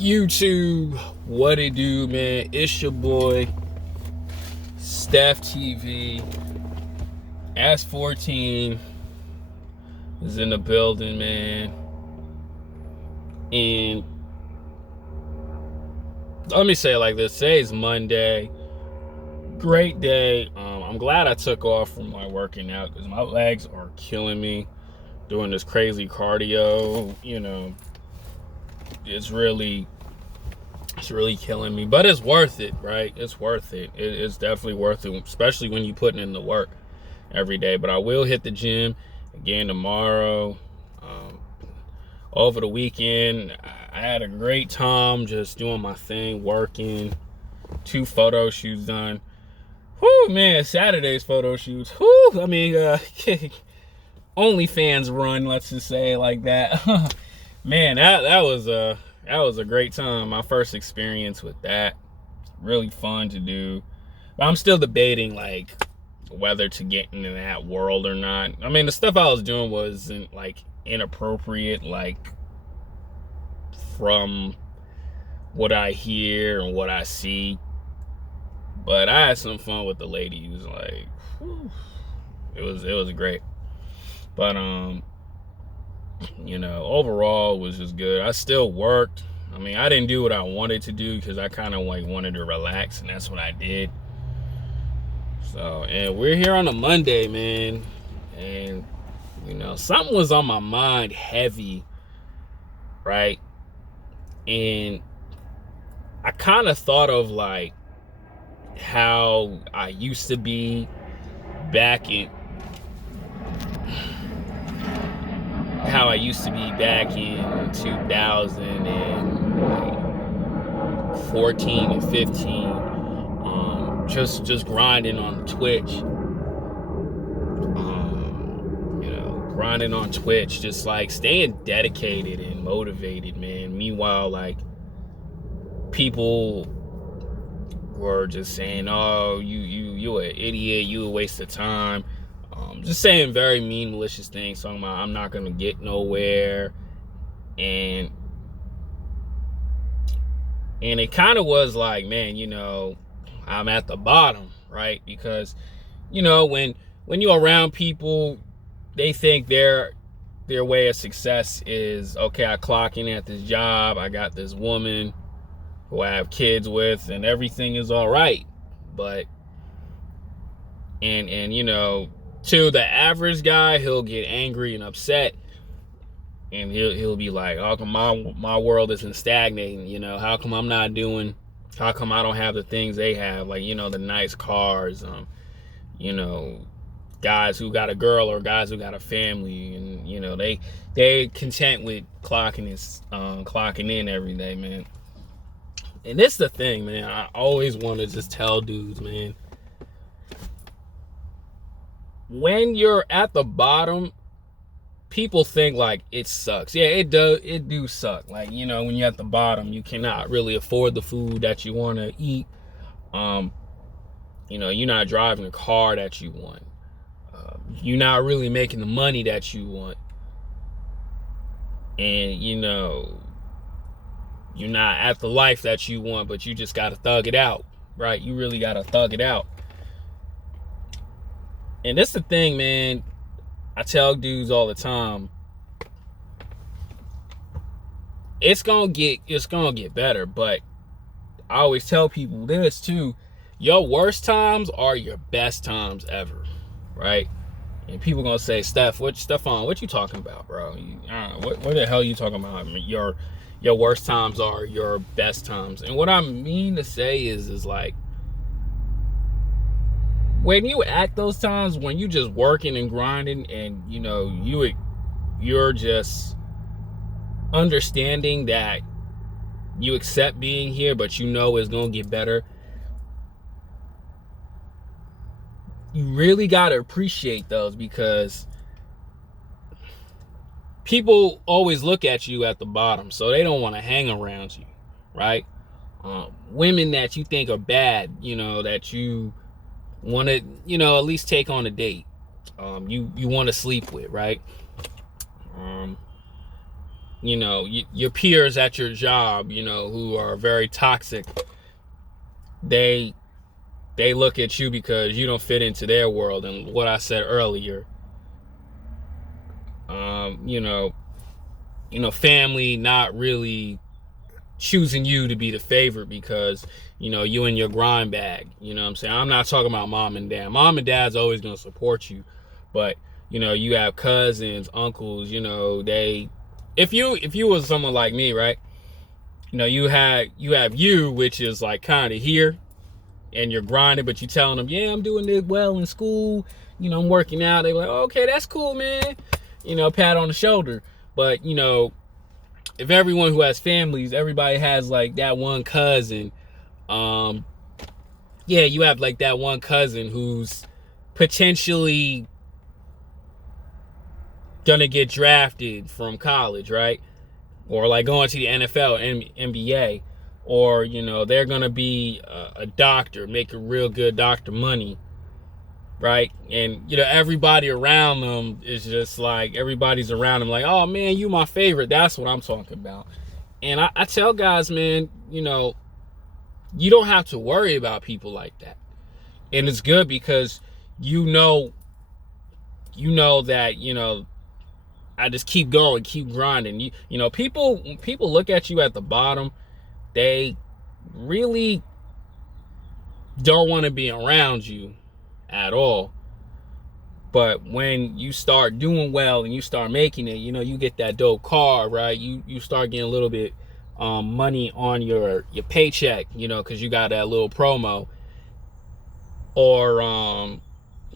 YouTube, what it do, man? It's your boy, Steph TV. As 14 is in the building, man. And let me say it like this: today's Monday. Great day. I'm glad I took off from my working out because my legs are killing me doing this crazy cardio. It's really killing me, but it's worth it, right? It's worth it. It's definitely worth it, especially when you're putting in the work every day. But I will hit the gym again tomorrow. Over the weekend, I had a great time just doing my thing, working. 2 photo shoots done. Whoo, man, Saturday's photo shoots. Whoo, I mean, OnlyFans run, let's just say it like that. Man, that was a great time. My first experience with that. Really fun to do. But I'm still debating like whether to get into that world or not. I mean, the stuff I was doing wasn't like inappropriate, like from what I hear and what I see. But I had some fun with the lady. It was like, whew, it was great. But overall it was just good. I still worked. I mean, I didn't do what I wanted to do because I kind of like wanted to relax, and that's what I did. So, and we're here on a Monday, man. And, something was on my mind heavy, right? And I kind of thought of like how I used to be back in 2014 and 15, just grinding on Twitch, just like staying dedicated and motivated, man. Meanwhile, like people were just saying, "Oh, you an idiot, you a waste of time." Just saying very mean, malicious things, talking about I'm not gonna get nowhere, and it kind of was like, man, I'm at the bottom, right? Because when you're around people, they think their way of success is, okay, I clock in at this job, I got this woman who I have kids with, and everything is all right. But and to the average guy, he'll get angry and upset, and he'll be like, how come my world isn't stagnating? How come I'm not doing? How come I don't have the things they have? Like, the nice cars, guys who got a girl or guys who got a family, and they content with clocking in every day, man. And this is the thing, man. I always want to just tell dudes, man, when you're at the bottom, people think like it sucks. Yeah, it do suck. Like, when you're at the bottom, you cannot really afford the food that you want to eat. You're not driving a car that you want. You're not really making the money that you want. And, you're not at the life that you want, but you just got to thug it out, right? You really got to thug it out. And that's the thing, man. I tell dudes all the time, it's gonna get better, but I always tell people this too: your worst times are your best times ever, right? And people gonna say, Stefan, what you talking about, bro? What the hell are you talking about? I mean, your worst times are your best times. And what I mean to say is like, when you at those times when you just working and grinding, and you're just understanding that you accept being here, but it's gonna get better, you really gotta appreciate those, because people always look at you at the bottom, so they don't want to hang around you, right? Women that you think are bad, that you want to, at least take on a date. You want to sleep with, right? your peers at your job, who are very toxic, they look at you because you don't fit into their world. And what I said earlier, family not really choosing you to be the favorite because, you in your grind bag. You know what I'm saying? I'm not talking about mom and dad. Mom and dad's always going to support you. But, you have cousins, uncles, if you was someone like me, right? You have you, which is like kind of here, and you're grinding, but you telling them, yeah, I'm doing it well in school. I'm working out. They're like, oh, okay, that's cool, man. Pat on the shoulder. But, if everyone who has families, everybody has like that one cousin. You have like that one cousin who's potentially gonna get drafted from college, right? Or like going to the NFL, NBA, or they're gonna be a doctor, make a real good doctor money, right? And everybody around them is just like, everybody's around them like, oh man, you my favorite. That's what I'm talking about. And I tell guys, man, you don't have to worry about people like that. And it's good because you know that I just keep going, keep grinding. People look at you at the bottom, they really don't want to be around you at all. But when you start doing well and you start making it, you get that dope car, right? You start getting a little bit money on your paycheck, because you got that little promo. Or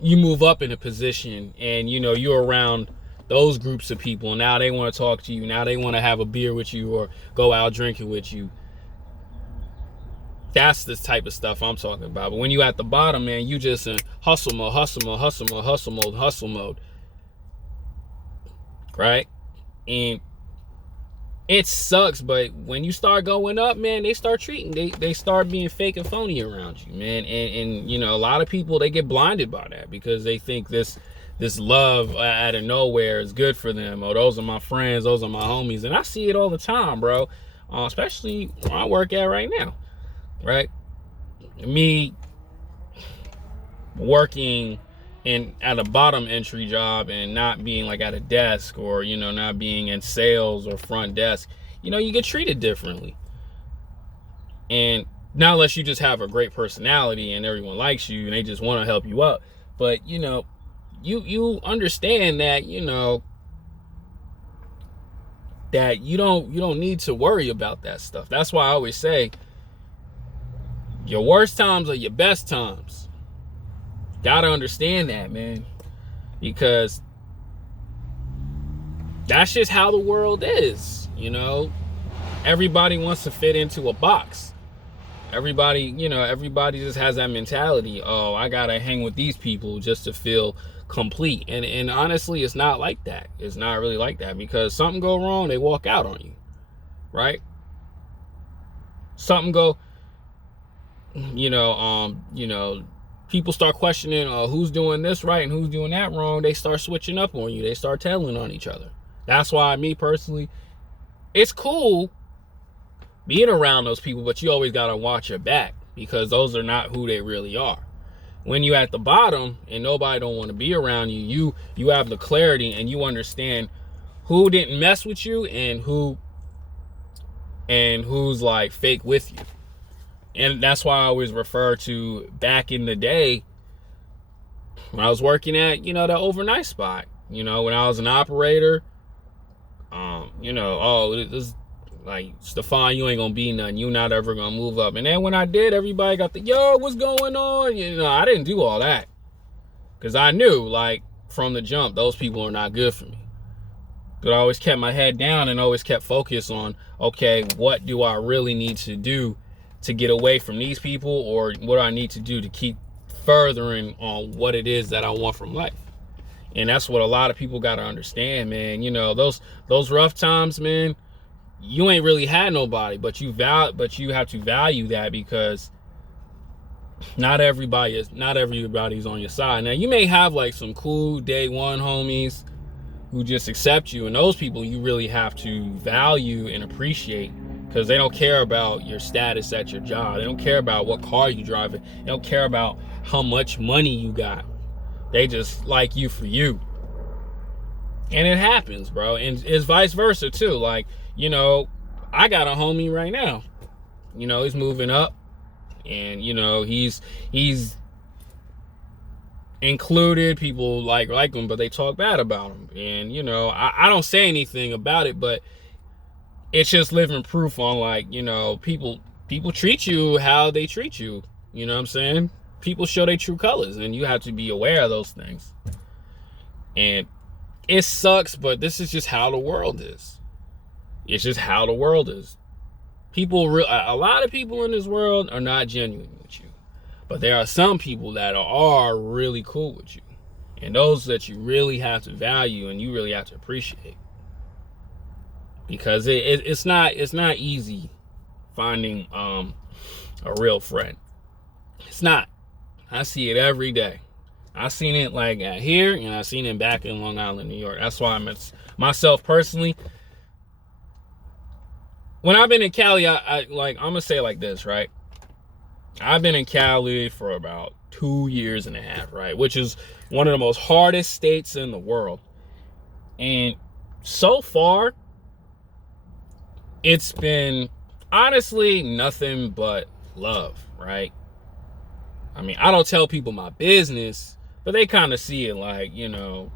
you move up in a position and you're around those groups of people, and now they want to talk to you, now they want to have a beer with you or go out drinking with you. That's the type of stuff I'm talking about. But when you at the bottom, man, you just in hustle mode, right? And it sucks, but when you start going up, man, they start they start being fake and phony around you, man. And a lot of people, they get blinded by that because they think this love out of nowhere is good for them. Oh, those are my friends, those are my homies. And I see it all the time, bro. Especially where I work at right now, right? Me working at a bottom entry job and not being like at a desk, or not being in sales or front desk, you get treated differently. And not unless you just have a great personality and everyone likes you and they just want to help you up. But you understand that that you don't need to worry about that stuff. That's why I always say your worst times are your best times. Gotta understand that, man, because that's just how the world is. Everybody wants to fit into a box. Everybody just has that mentality. Oh, I gotta hang with these people just to feel complete. And honestly, it's not like that. It's not really like that, because something go wrong, they walk out on you, right? Something go, people start questioning who's doing this right and who's doing that wrong. They start switching up on you. They start telling on each other. That's why, me personally, it's cool being around those people, but you always gotta watch your back, because those are not who they really are. When you at the bottom and nobody don't want to be around you, you have the clarity and you understand who didn't mess with you and who's like fake with you. And that's why I always refer to back in the day when I was working at, the overnight spot. When I was an operator, this like, Stefan, you ain't gonna be nothing. You not ever gonna move up. And then when I did, everybody got the, yo, what's going on? I didn't do all that, because I knew, like, from the jump, those people are not good for me. But I always kept my head down and always kept focused on, okay, what do I really need to do to get away from these people, or what do I need to do to keep furthering on what it is that I want from life? And that's what a lot of people got to understand, man. Those rough times, man, you ain't really had nobody, but you have to value that, because not everybody's on your side. Now, you may have like some cool day one homies, who just accept you, and those people you really have to value and appreciate, because they don't care about your status at your job. They don't care about what car you drive. They don't care about how much money you got. They just like you for you. And it happens, bro. And it's vice versa too. Like, you know, I got a homie right now. You know, he's moving up, and you know, he's included. People like him, but they talk bad about him. And you know, I don't say anything about it, but it's just living proof on, like, you know, people treat you how they treat you. You know what I'm saying? People show their true colors, and you have to be aware of those things. And it sucks, but this is just how the world is. It's just how the world is. A lot of people in this world are not genuine with you, but there are some people that are really cool with you, and those that you really have to value and you really have to appreciate, because it's not easy finding a real friend. It's not. I see it every day. I seen it like out here, and I seen it back in Long Island, New York. That's why myself personally, when I've been in Cali, I'm gonna say it like this, right? I've been in Cali for about 2.5 years, right? Which is one of the most hardest states in the world. And so far, it's been honestly nothing but love, right? I mean, I don't tell people my business, but they kind of see it, like, you know,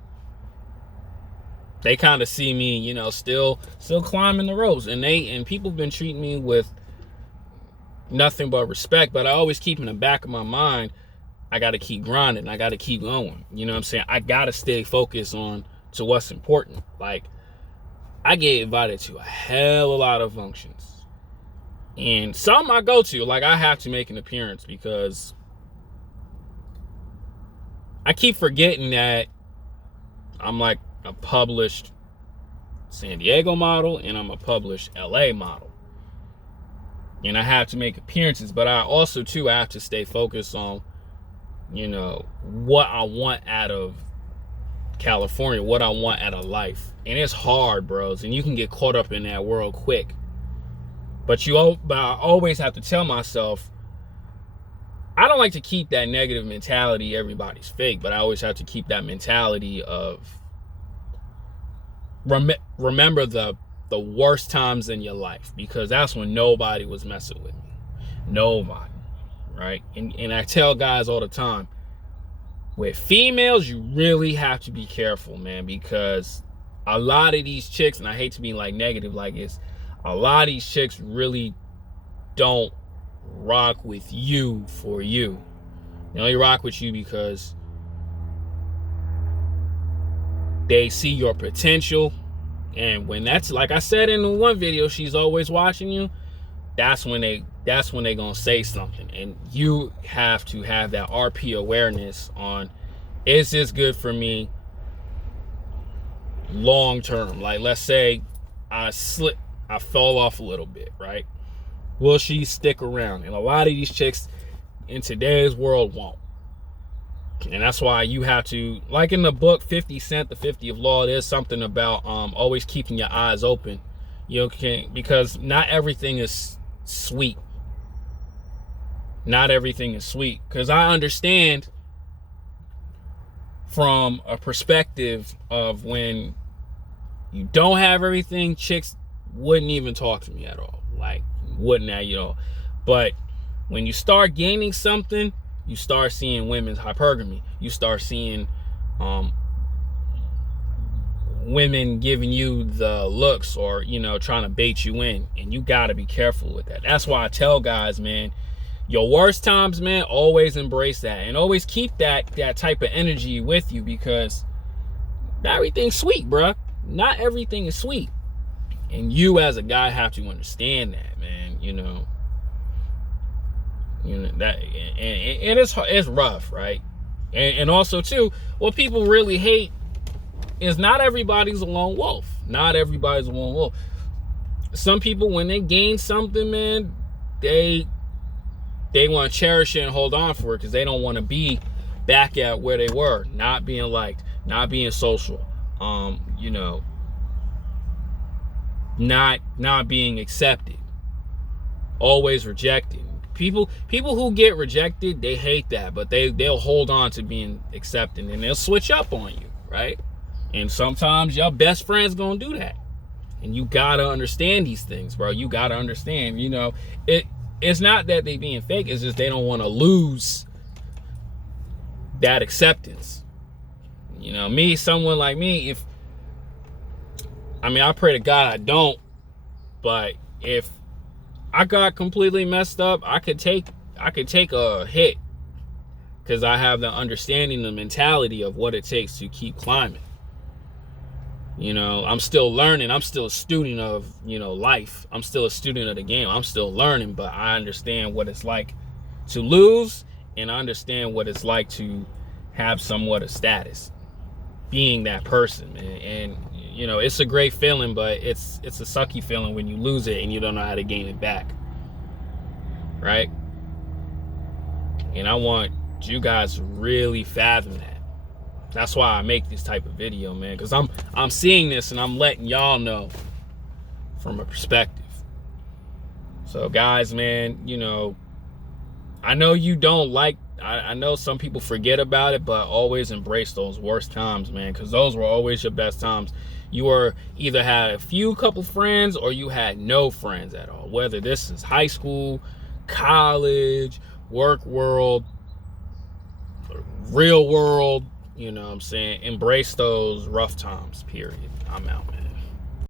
they kind of see me, you know, still climbing the ropes, and people have been treating me with nothing but respect. But I always keep in the back of my mind, I got to keep grinding. I got to keep going. You know what I'm saying? I got to stay focused to what's important. Like, I get invited to a hell of a lot of functions, and some I go to, like, I have to make an appearance, because I keep forgetting that I'm like a published San Diego model, and I'm a published LA model. And I have to make appearances, but I also too have to stay focused on, you know, what I want out of California, what I want out of life. And it's hard, bros, and you can get caught up in that world quick. But I always have to tell myself, I don't like to keep that negative mentality, everybody's fake, but I always have to keep that mentality of remember the worst times in your life, because that's when nobody was messing with me. Nobody, right? And I tell guys all the time, with females, you really have to be careful, man, because a lot of these chicks, and I hate to be like negative like this, a lot of these chicks really don't rock with you for you. They only rock with you because they see your potential. And when that's, like I said in one video, she's always watching you, that's when they gonna say something. And you have to have that RP awareness on, is this good for me long term? Like, let's say I fell off a little bit, right? Will she stick around? And a lot of these chicks in today's world won't. And that's why you have to, like in the book 50 Cent, The 50 of Law, there's something about always keeping your eyes open. You know, because not everything is sweet. Not everything is sweet. Because I understand from a perspective of when you don't have everything, chicks wouldn't even talk to me at all. Like, wouldn't at all. But when you start gaining something, you start seeing women's hypergamy. You start seeing women giving you the looks, or, you know, trying to bait you in. And you got to be careful with that. That's why I tell guys, man, your worst times, man, always embrace that. And always keep that type of energy with you, because not everything's sweet, bruh. Not everything is sweet. And you as a guy have to understand that, man. You know that, and it's rough, right? And also too, what people really hate is not everybody's a lone wolf. Not everybody's a lone wolf. Some people, when they gain something, man, they want to cherish it and hold on for it, because they don't want to be back at where they were, not being liked, not being social, you know, not being accepted, always rejected. People who get rejected, they hate that, but they'll hold on to being accepted, and they'll switch up on you, right? And sometimes your best friend's gonna do that. And you gotta understand these things, bro. You gotta understand, you know, it's not that they being fake, it's just they don't want to lose that acceptance. You know, me, someone like me, I pray to God I don't, but if I got completely messed up, I could take a hit, because I have the understanding, the mentality of what it takes to keep climbing. You know, I'm still learning. I'm still a student of, you know, life. I'm still a student of the game. I'm still learning, but I understand what it's like to lose, and I understand what it's like to have somewhat of status, being that person. And you know, it's a great feeling, but it's a sucky feeling when you lose it and you don't know how to gain it back, right? And I want you guys to really fathom that. That's why I make this type of video, man, because I'm seeing this and I'm letting y'all know from a perspective. So guys, man, you know, I know you don't like, I know some people forget about it, but always embrace those worst times, man, because those were always your best times. You were either had a couple friends, or you had no friends at all, whether this is high school, college, work world, real world. You know what I'm saying? Embrace those rough times, period. I'm out, man.